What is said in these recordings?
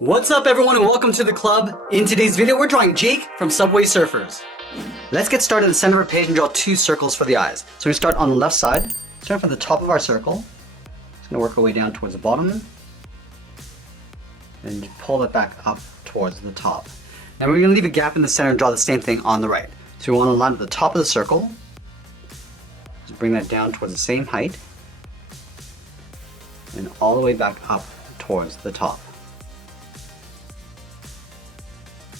What's up everyone and welcome to the club. In today's video we're drawing Jake from Subway Surfers. Let's get started in the center of our page and draw two circles for the eyes. So we start on the left side, start from the top of our circle. Just going to work our way down towards the bottom. And pull it back up towards the top. Now we're going to leave a gap in the center and draw the same thing on the right. So we want to line up the top of the circle. Just bring that down towards the same height. And all the way back up towards the top.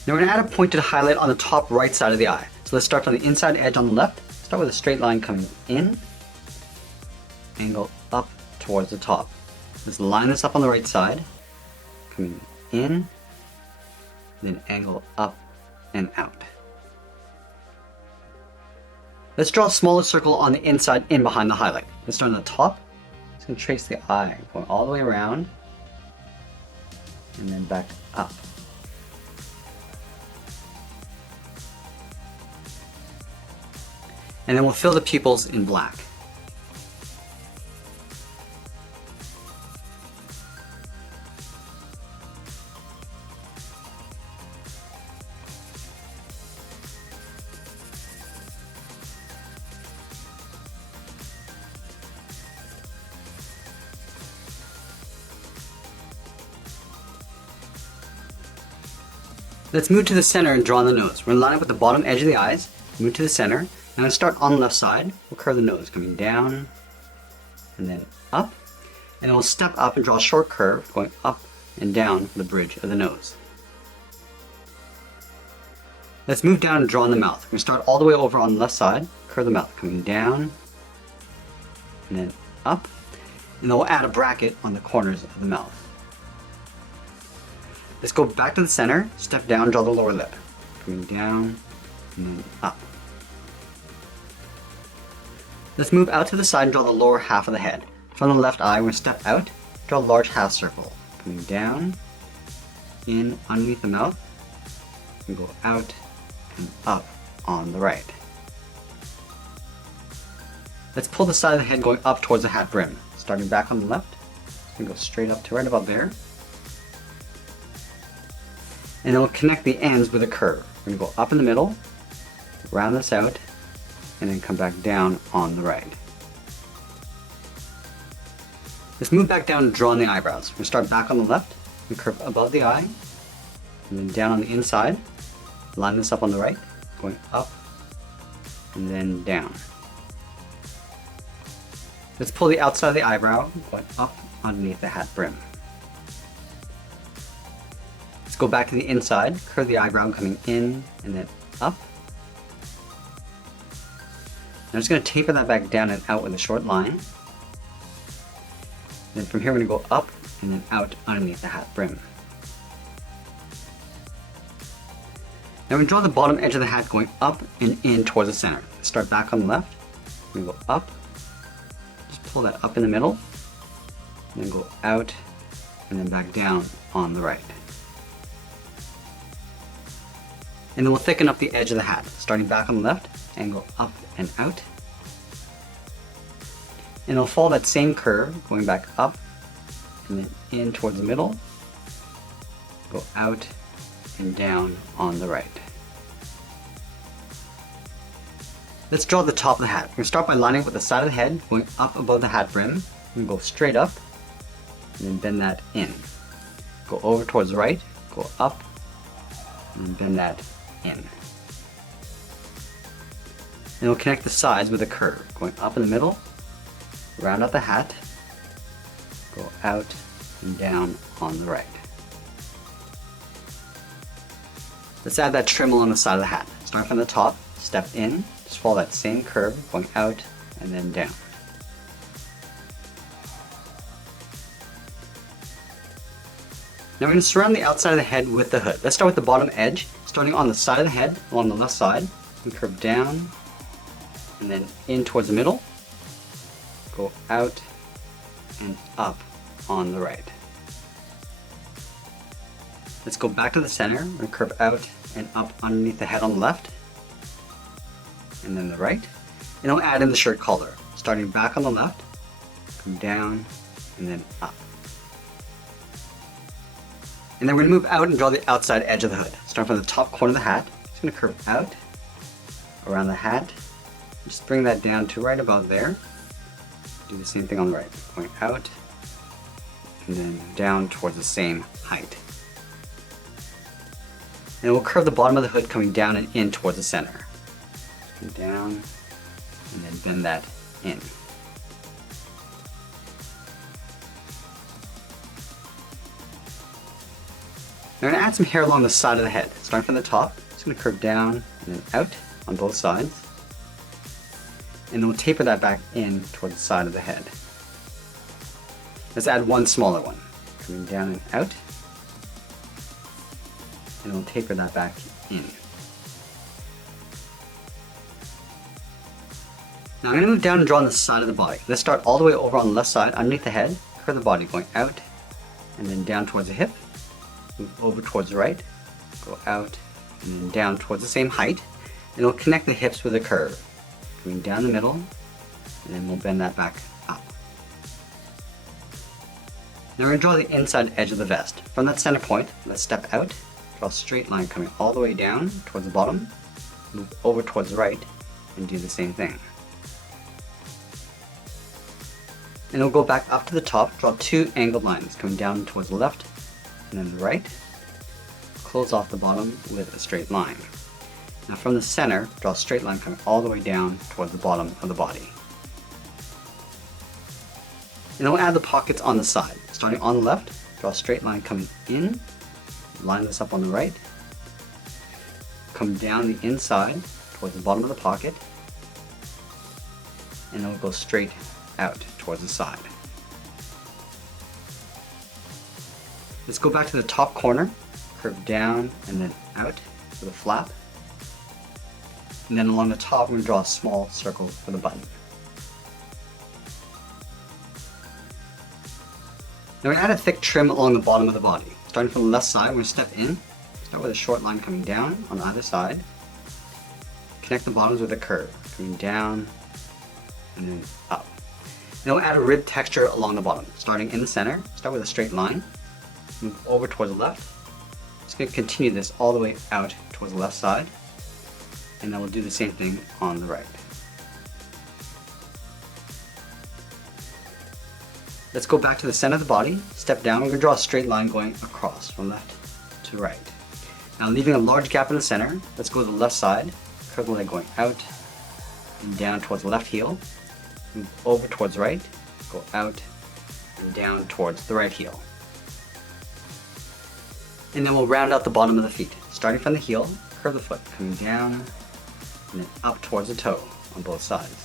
Now we're going to add a pointed highlight on the top right side of the eye. So let's start from the inside edge on the left. Start with a straight line coming in, angle up towards the top. Let's line this up on the right side, coming in, then angle up and out. Let's draw a smaller circle on the inside in behind the highlight. Let's start on the top. Just going to trace the eye going all the way around and then back up. And then we'll fill the pupils in black. Let's move to the center and draw on the nose. We're going to line up with the bottom edge of the eyes, move to the center. Now let's start on the left side. We'll curve the nose coming down and then up. And then we'll step up and draw a short curve going up and down the bridge of the nose. Let's move down and draw in the mouth. We're going to start all the way over on the left side, curve the mouth coming down and then up. And then we'll add a bracket on the corners of the mouth. Let's go back to the center, step down, draw the lower lip. Coming down and then up. Let's move out to the side and draw the lower half of the head. From the left eye, we're going to step out, draw a large half circle. Coming down, in underneath the mouth, and go out and up on the right. Let's pull the side of the head going up towards the hat brim. Starting back on the left, and go straight up to right about there. And then we'll connect the ends with a curve. We're going to go up in the middle, round this out, and then come back down on the right. Let's move back down and draw on the eyebrows. We'll start back on the left, and curve above the eye, and then down on the inside. Line this up on the right, going up, and then down. Let's pull the outside of the eyebrow, going up underneath the hat brim. Let's go back to the inside, curve the eyebrow coming in, and then up. I'm just going to taper that back down and out with a short line. Then from here we're going to go up and then out underneath the hat brim. Now we're going to draw the bottom edge of the hat going up and in towards the center. Start back on the left, we're going to go up, just pull that up in the middle, and then go out and then back down on the right. And then we'll thicken up the edge of the hat, starting back on the left, angle up and out. And it'll follow that same curve, going back up and then in towards the middle, go out and down on the right. Let's draw the top of the hat. We're going to start by lining up with the side of the head, going up above the hat brim, and go straight up, and then bend that in. Go over towards the right, go up, and then bend that in. And we'll connect the sides with a curve, going up in the middle, round out the hat, go out and down on the right. Let's add that trim along the side of the hat. Start from the top, step in, just follow that same curve, going out and then down. Now we're going to surround the outside of the head with the hood. Let's start with the bottom edge, starting on the side of the head, along the left side, and curve down, and then in towards the middle, go out and up on the right. Let's go back to the center and curve out and up underneath the head on the left, and then the right. And I'll add in the shirt collar, starting back on the left, come down, and then up. And then we're going to move out and draw the outside edge of the hood. Starting from the top corner of the hat, just going to curve out around the hat. Just bring that down to right about there. Do the same thing on the right, going out and then down towards the same height. And we'll curve the bottom of the hood coming down and in towards the center. And down and then bend that in. Now we're going to add some hair along the side of the head. Starting from the top, just going to curve down and then out on both sides. And then we'll taper that back in towards the side of the head. Let's add one smaller one. Coming down and out. And we'll taper that back in. Now I'm going to move down and draw on the side of the body. Let's start all the way over on the left side, underneath the head, curve the body going out, and then down towards the hip. Move over towards the right, go out, and then down towards the same height. And we'll connect the hips with a curve. Going down the middle, and then we'll bend that back up. Now we're going to draw the inside edge of the vest. From that center point, let's step out, draw a straight line coming all the way down towards the bottom, move over towards the right, and do the same thing. And we'll go back up to the top, draw two angled lines coming down towards the left and then the right. Close off the bottom with a straight line. Now from the center, draw a straight line coming all the way down towards the bottom of the body. And then we'll add the pockets on the side. Starting on the left, draw a straight line coming in, line this up on the right, come down the inside towards the bottom of the pocket, and then we'll go straight out towards the side. Let's go back to the top corner, curve down and then out with a flap. And then along the top, we're going to draw a small circle for the button. Now we're going to add a thick trim along the bottom of the body. Starting from the left side, we're going to step in, start with a short line coming down on either side. Connect the bottoms with a curve, coming down and then up. Then we'll add a rib texture along the bottom. Starting in the center, start with a straight line, move over towards the left. Just going to continue this all the way out towards the left side. And then we'll do the same thing on the right. Let's go back to the center of the body, step down, we're going to draw a straight line going across from left to right. Now leaving a large gap in the center, let's go to the left side, curve the leg going out and down towards the left heel, move over towards the right, go out and down towards the right heel. And then we'll round out the bottom of the feet. Starting from the heel, curve the foot, coming down and then up towards the toe on both sides.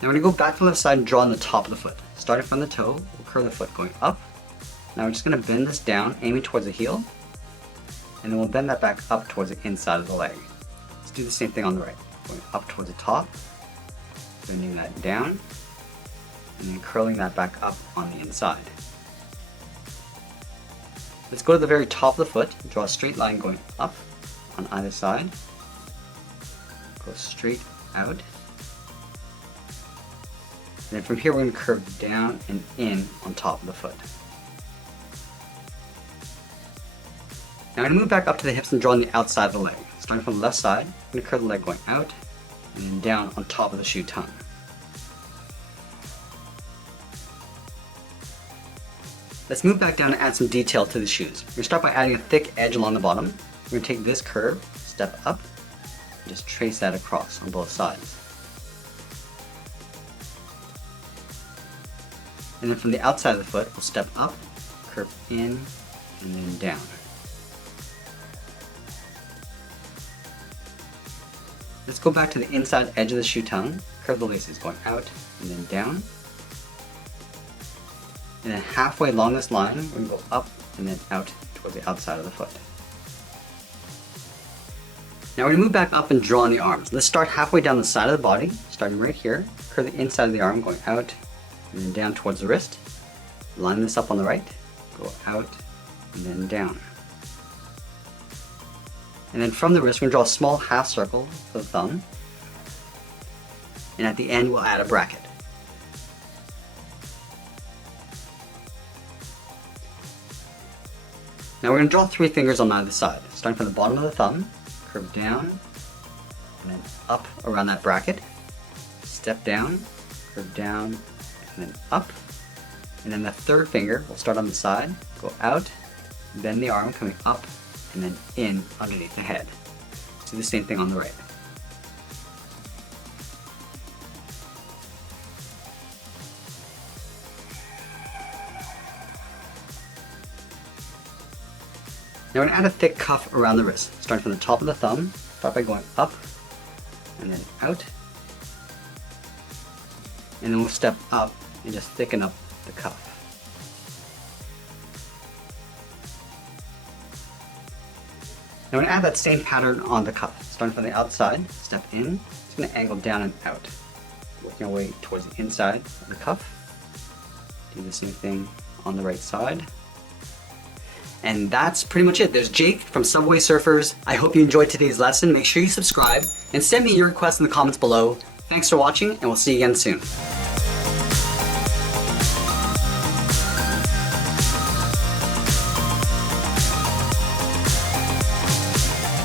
Now we're going to go back to the left side and draw on the top of the foot. Starting from the toe, we'll curve the foot going up. Now we're just going to bend this down, aiming towards the heel, and then we'll bend that back up towards the inside of the leg. Let's do the same thing on the right. Going up towards the top, bending that down, and then curling that back up on the inside. Let's go to the very top of the foot, draw a straight line going up on either side, go straight out, and then from here we're going to curve down and in on top of the foot. Now I'm going to move back up to the hips and draw on the outside of the leg. Starting from the left side, I'm going to curve the leg going out and then down on top of the shoe tongue. Let's move back down and add some detail to the shoes. We're going to start by adding a thick edge along the bottom. We're going to take this curve, step up, and just trace that across on both sides. And then from the outside of the foot, we'll step up, curve in, and then down. Let's go back to the inside edge of the shoe tongue, curve the laces going out and then down. And then halfway along this line, we're going to go up and then out towards the outside of the foot. Now we're going to move back up and draw on the arms. Let's start halfway down the side of the body, starting right here. Curve the inside of the arm going out and then down towards the wrist. Line this up on the right, go out and then down. And then from the wrist, we're going to draw a small half circle for the thumb. And at the end, we'll add a bracket. Now we're going to draw 3 fingers on either side, starting from the bottom of the thumb, curve down, and then up around that bracket, step down, curve down, and then up. And then the third finger will start on the side, go out, bend the arm coming up, and then in underneath the head. Do the same thing on the right. Now we're going to add a thick cuff around the wrist, starting from the top of the thumb, start by going up, and then out, and then we'll step up and just thicken up the cuff. Now we're going to add that same pattern on the cuff, starting from the outside, step in, it's going to angle down and out, working our way towards the inside of the cuff. Do the same thing on the right side. And that's pretty much it. There's Jake from Subway Surfers. I hope you enjoyed today's lesson. Make sure you subscribe and send me your requests in the comments below. Thanks for watching, and we'll see you again soon.